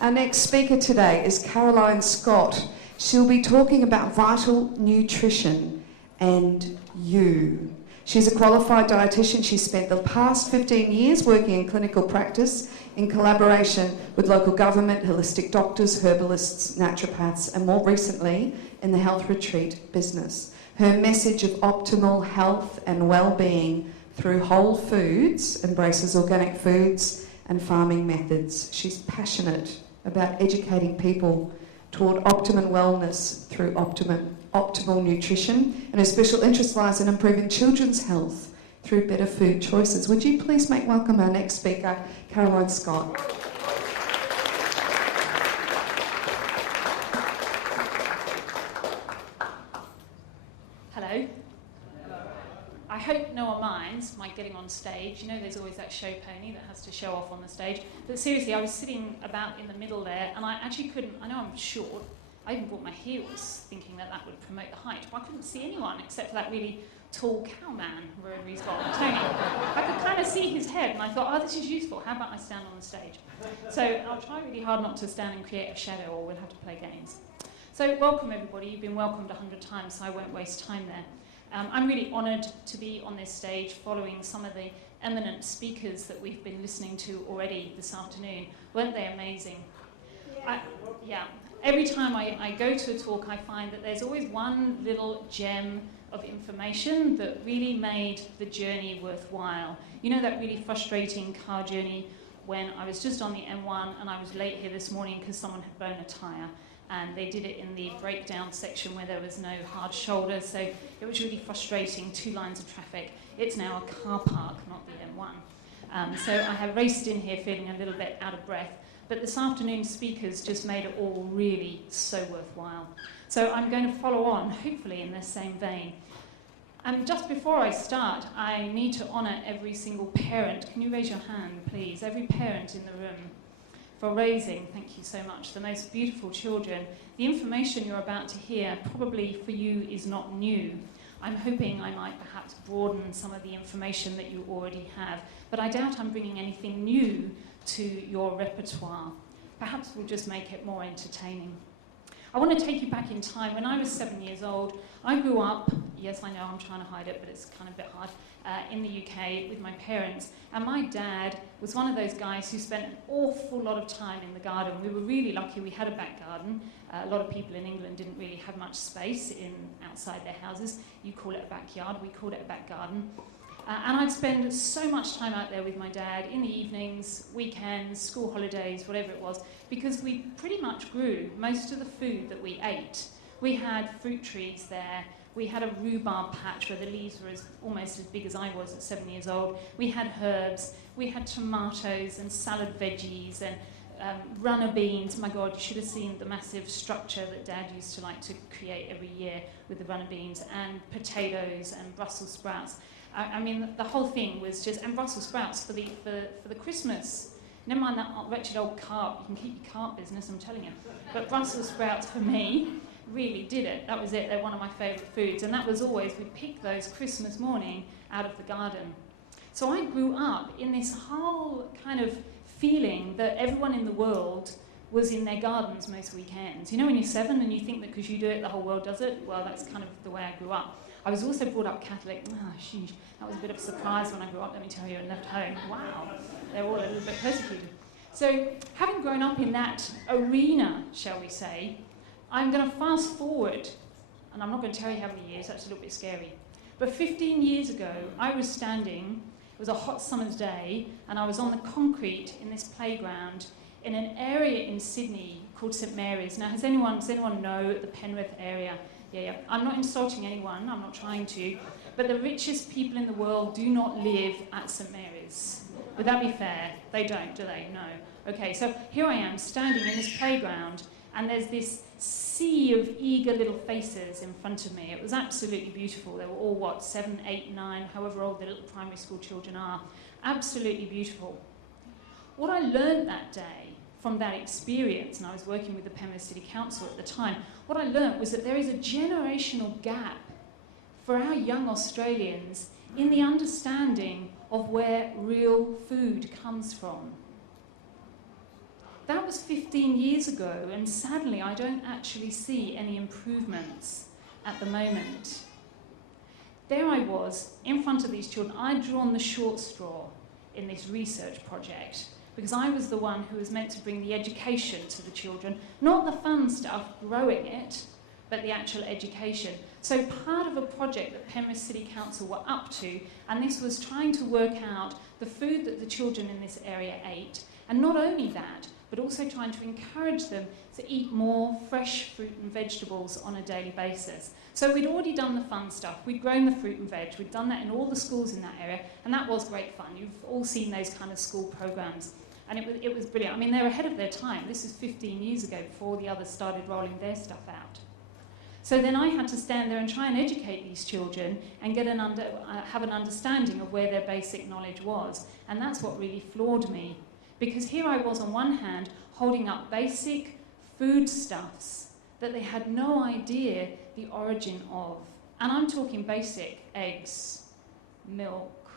Our next speaker today is Caroline Scott. She'll be talking about vital nutrition and you. She's a qualified dietitian. She spent the past 15 years working in clinical practice in collaboration with local government, holistic doctors, herbalists, naturopaths, and more recently in the health retreat business. Her message of optimal health and well-being through whole foods embraces organic foods and farming methods. She's passionate about educating people toward optimum wellness through optimal nutrition, and her special interest lies in improving children's health through better food choices. Would you please make welcome our next speaker, Caroline Scott. Hello. I hope no one minds my getting on stage. You know, there's always that show pony that has to show off on the stage. But seriously, I was sitting about in the middle there, and I actually couldn't. I know I'm short. I even brought my heels, thinking that that would promote the height. But I couldn't see anyone except for that really tall cowman wherever he's got Tony. I could kind of see his head, and I thought, oh, this is useful. How about I stand on the stage? So I'll try really hard not to stand and create a shadow, or we'll have to play games. So welcome, everybody. You've been welcomed 100 times, so I won't waste time there. I'm really honoured to be on this stage following some of the eminent speakers that we've been listening to already this afternoon. Weren't they amazing? Yeah. Every time I go to a talk, I find that there's always one little gem of information that really made the journey worthwhile. You know that really frustrating car journey when I was just on the M1 and I was late here this morning because someone had blown a tyre? And they did it in the breakdown section where there was no hard shoulder, so it was really frustrating, 2 lines of traffic. It's now a car park, not the M1. So I have raced in here feeling a little bit out of breath, but this afternoon's speakers just made it all really so worthwhile. So I'm going to follow on, hopefully in the same vein. And just before I start, I need to honour every single parent. Can you raise your hand, please? Every parent in the room. For raising, thank you so much, the most beautiful children. The information you're about to hear probably for you is not new. I'm hoping I might perhaps broaden some of the information that you already have, but I doubt I'm bringing anything new to your repertoire. Perhaps we'll just make it more entertaining. I want to take you back in time. When I was 7 years old, I grew up, yes, I know I'm trying to hide it, but it's kind of a bit hard, in the UK with my parents. And my dad was one of those guys who spent an awful lot of time in the garden. We were really lucky we had a back garden. A lot of people in England didn't really have much space outside their houses. You call it a backyard, we called it a back garden. And I'd spend so much time out there with my dad in the evenings, weekends, school holidays, whatever it was, because we pretty much grew most of the food that we ate. We had fruit trees there. We had a rhubarb patch where the leaves were almost as big as I was at 7 years old. We had herbs. We had tomatoes and salad veggies and runner beans. My God, you should have seen the massive structure that Dad used to like to create every year with the runner beans, and potatoes and Brussels sprouts. I mean, the whole thing was just, and Brussels sprouts for the Christmas. Never mind that wretched old carp. You can keep your carp business, I'm telling you. But Brussels sprouts for me really did it. That was it. They're one of my favourite foods. And that was always, we'd pick those Christmas morning out of the garden. So I grew up in this whole kind of feeling that everyone in the world was in their gardens most weekends. You know when you're 7 and you think that because you do it, the whole world does it? Well, that's kind of the way I grew up. I was also brought up Catholic. Sheesh, that was a bit of a surprise when I grew up, let me tell you, and left home. Wow, they're all a little bit persecuted. So having grown up in that arena, shall we say, I'm going to fast forward, and I'm not going to tell you how many years, that's a little bit scary. But 15 years ago, I was standing, it was a hot summer's day, and I was on the concrete in this playground in an area in Sydney called St Mary's. Now, does anyone know the Penrith area? Yeah. I'm not insulting anyone, I'm not trying to, but the richest people in the world do not live at St Mary's. Would that be fair? They don't, do they? No. Okay, so here I am standing in this playground, and there's this sea of eager little faces in front of me. It was absolutely beautiful. They were all, 7, 8, 9, however old the little primary school children are. Absolutely beautiful. What I learned that day from that experience, and I was working with the Penrith City Council at the time, what I learned was that there is a generational gap for our young Australians in the understanding of where real food comes from. That was 15 years ago, and sadly I don't actually see any improvements at the moment. There I was, in front of these children. I'd drawn the short straw in this research project because I was the one who was meant to bring the education to the children, not the fun stuff, growing it, but the actual education. So part of a project that Penrith City Council were up to, and this was trying to work out the food that the children in this area ate, and not only that, but also trying to encourage them to eat more fresh fruit and vegetables on a daily basis. So we'd already done the fun stuff. We'd grown the fruit and veg. We'd done that in all the schools in that area, and that was great fun. You've all seen those kind of school programs, and it was brilliant. I mean, they're ahead of their time. This is 15 years ago before the others started rolling their stuff out. So then I had to stand there and try and educate these children and get have an understanding of where their basic knowledge was, and that's what really floored me. Because here I was on one hand holding up basic foodstuffs that they had no idea the origin of. And I'm talking basic eggs, milk,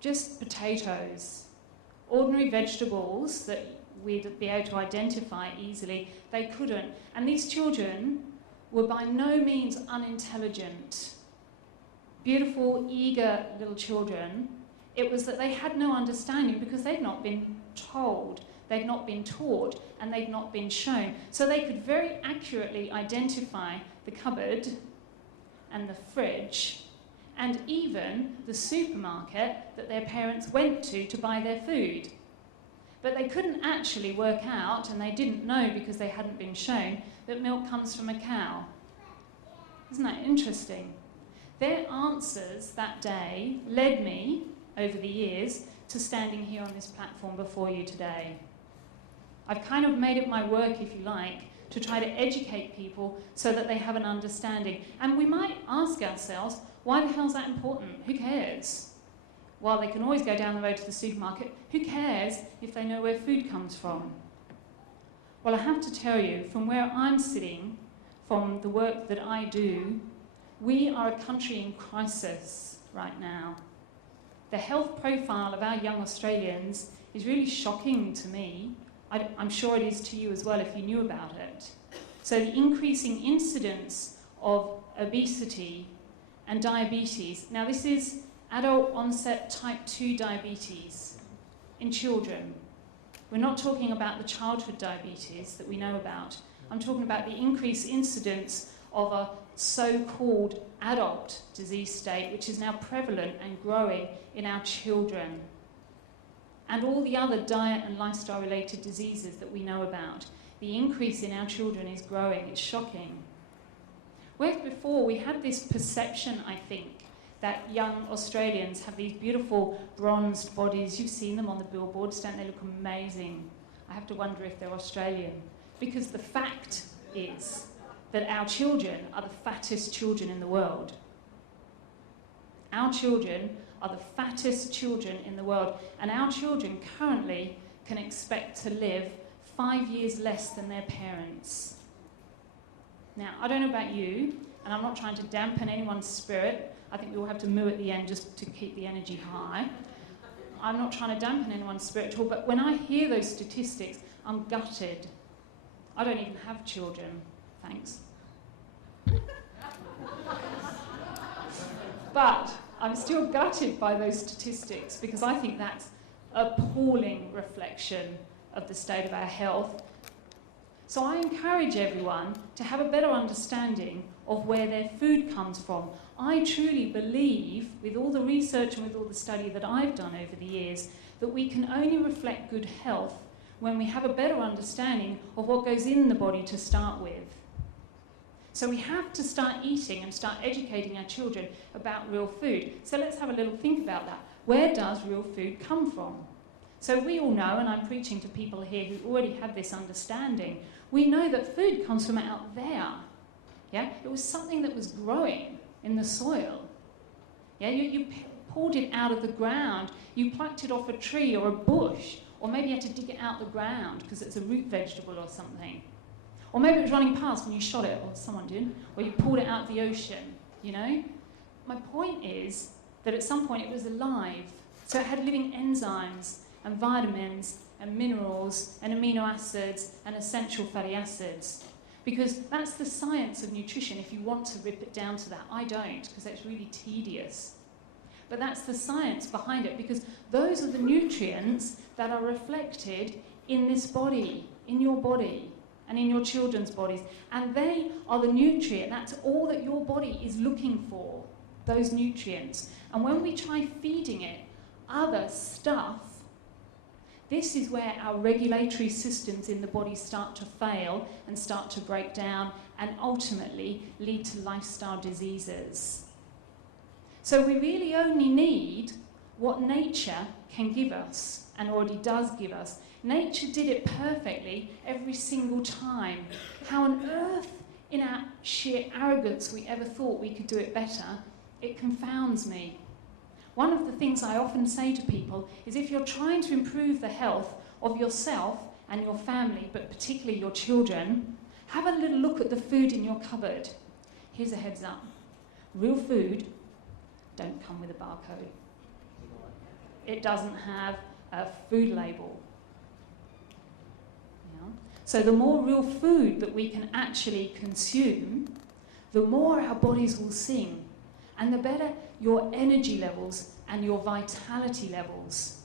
just potatoes, ordinary vegetables that we'd be able to identify easily. They couldn't. And these children were by no means unintelligent. Beautiful, eager little children. It was that they had no understanding because they'd not been told, they'd not been taught, and they'd not been shown. So they could very accurately identify the cupboard and the fridge and even the supermarket that their parents went to buy their food. But they couldn't actually work out, and they didn't know because they hadn't been shown, that milk comes from a cow. Isn't that interesting? Their answers that day led me, over the years, to standing here on this platform before you today. I've kind of made it my work, if you like, to try to educate people so that they have an understanding. And we might ask ourselves, why the hell is that important? Who cares? While they can always go down the road to the supermarket, who cares if they know where food comes from? Well, I have to tell you, from where I'm sitting, from the work that I do, we are a country in crisis right now. The health profile of our young Australians is really shocking to me. I'm sure it is to you as well if you knew about it. So the increasing incidence of obesity and diabetes. Now this is adult onset type 2 diabetes in children. We're not talking about the childhood diabetes that we know about. I'm talking about the increased incidence of a so-called adult disease state, which is now prevalent and growing in our children. And all the other diet and lifestyle-related diseases that we know about. The increase in our children is growing. It's shocking. Whereas before we had this perception, I think, that young Australians have these beautiful bronzed bodies. You've seen them on the billboards, don't they? Look amazing. I have to wonder if they're Australian. Because the fact is that our children are the fattest children in the world. Our children are the fattest children in the world, and our children currently can expect to live 5 years less than their parents. Now, I don't know about you, and I'm not trying to dampen anyone's spirit. I think we all have to moo at the end just to keep the energy high. I'm not trying to dampen anyone's spirit at all, but when I hear those statistics, I'm gutted. I don't even have children. Thanks. But I'm still gutted by those statistics because I think that's an appalling reflection of the state of our health. So I encourage everyone to have a better understanding of where their food comes from. I truly believe, with all the research and with all the study that I've done over the years, that we can only reflect good health when we have a better understanding of what goes in the body to start with. So we have to start eating and start educating our children about real food. So let's have a little think about that. Where does real food come from? So we all know, and I'm preaching to people here who already have this understanding, we know that food comes from out there. Yeah? It was something that was growing in the soil. Yeah? You pulled it out of the ground. You plucked it off a tree or a bush, or maybe you had to dig it out the ground because it's a root vegetable or something. Or maybe it was running past when you shot it, or someone did, or you pulled it out of the ocean, you know? My point is that at some point it was alive, so it had living enzymes and vitamins and minerals and amino acids and essential fatty acids. Because that's the science of nutrition, if you want to rip it down to that. I don't, because that's really tedious. But that's the science behind it, because those are the nutrients that are reflected in this body, in your body, and in your children's bodies. And they are the nutrient, that's all that your body is looking for, those nutrients. And when we try feeding it other stuff, this is where our regulatory systems in the body start to fail and start to break down and ultimately lead to lifestyle diseases. So we really only need what nature can give us and already does give us. Nature did it perfectly every single time. How on earth, in our sheer arrogance, we ever thought we could do it better, it confounds me. One of the things I often say to people is if you're trying to improve the health of yourself and your family, but particularly your children, have a little look at the food in your cupboard. Here's a heads up. Real food don't come with a barcode. It doesn't have a food label. Yeah? So the more real food that we can actually consume, the more our bodies will sing, and the better your energy levels and your vitality levels.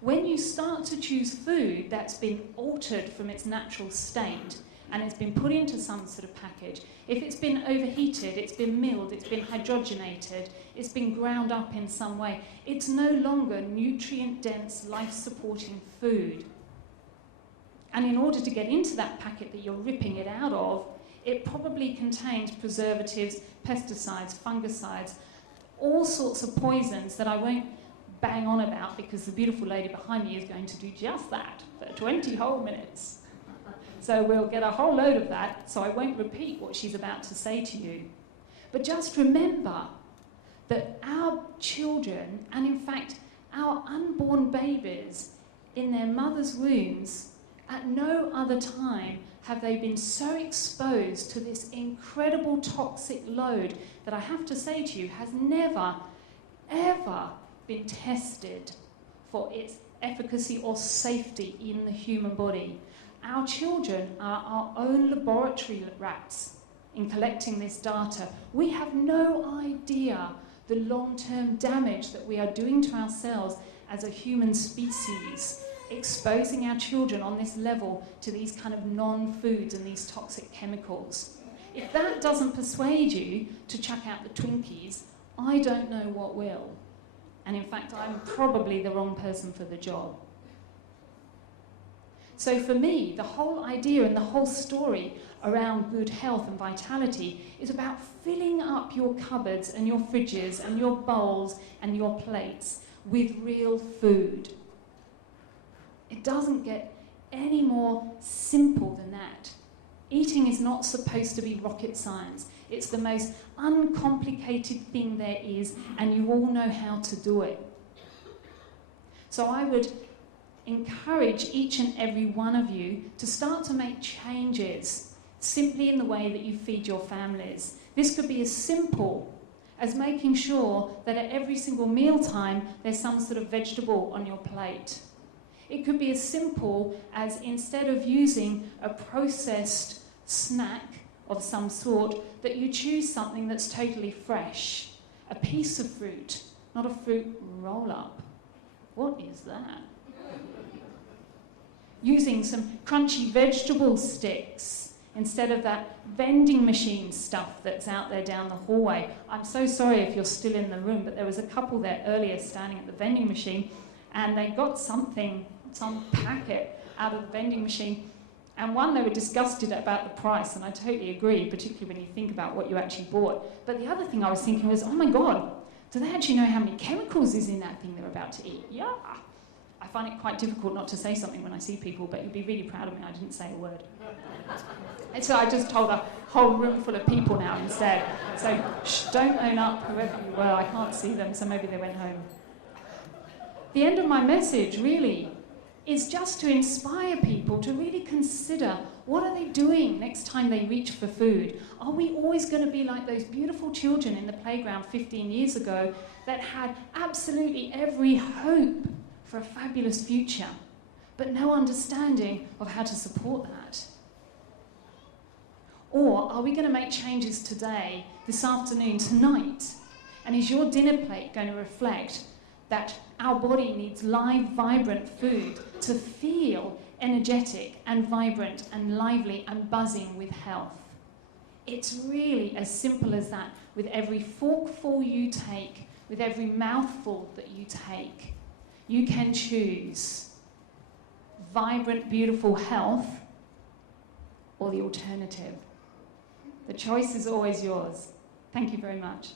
When you start to choose food that's been altered from its natural state and it's been put into some sort of package, if it's been overheated, it's been milled, it's been hydrogenated, it's been ground up in some way, it's no longer nutrient-dense, life-supporting food. And in order to get into that packet that you're ripping it out of, it probably contains preservatives, pesticides, fungicides, all sorts of poisons that I won't bang on about because the beautiful lady behind me is going to do just that for 20 whole minutes. So we'll get a whole load of that, so I won't repeat what she's about to say to you. But just remember that our children, and in fact our unborn babies in their mother's wombs, at no other time have they been so exposed to this incredible toxic load that I have to say to you has never, ever been tested for its efficacy or safety in the human body. Our children are our own laboratory rats in collecting this data. We have no idea the long-term damage that we are doing to ourselves as a human species, exposing our children on this level to these kind of non-foods and these toxic chemicals. If that doesn't persuade you to chuck out the Twinkies, I don't know what will. And in fact, I'm probably the wrong person for the job. So for me, the whole idea and the whole story around good health and vitality is about filling up your cupboards and your fridges and your bowls and your plates with real food. It doesn't get any more simple than that. Eating is not supposed to be rocket science. It's the most uncomplicated thing there is, and you all know how to do it. So I would encourage each and every one of you to start to make changes simply in the way that you feed your families. This could be as simple as making sure that at every single mealtime there's some sort of vegetable on your plate. It could be as simple as instead of using a processed snack of some sort, that you choose something that's totally fresh. A piece of fruit, not a fruit roll-up. What is that? Using some crunchy vegetable sticks instead of that vending machine stuff that's out there down the hallway. I'm so sorry if you're still in the room, but there was a couple there earlier standing at the vending machine, and they got something, some packet out of the vending machine, and one, they were disgusted about the price, and I totally agree, particularly when you think about what you actually bought. But the other thing I was thinking was, oh my God, do they actually know how many chemicals is in that thing they're about to eat? Yeah. I find it quite difficult not to say something when I see people, but you'd be really proud of me, I didn't say a word. And so I just told a whole room full of people now instead. So, shh, don't own up, whoever you were, I can't see them, so maybe they went home. The end of my message, really, is just to inspire people to really consider what are they doing next time they reach for food. Are we always going to be like those beautiful children in the playground 15 years ago that had absolutely every hope for a fabulous future, but no understanding of how to support that? Or are we going to make changes today, this afternoon, tonight? And is your dinner plate going to reflect that our body needs live, vibrant food to feel energetic and vibrant and lively and buzzing with health? It's really as simple as that. With every forkful you take, with every mouthful that you take, you can choose vibrant, beautiful health or the alternative. The choice is always yours. Thank you very much.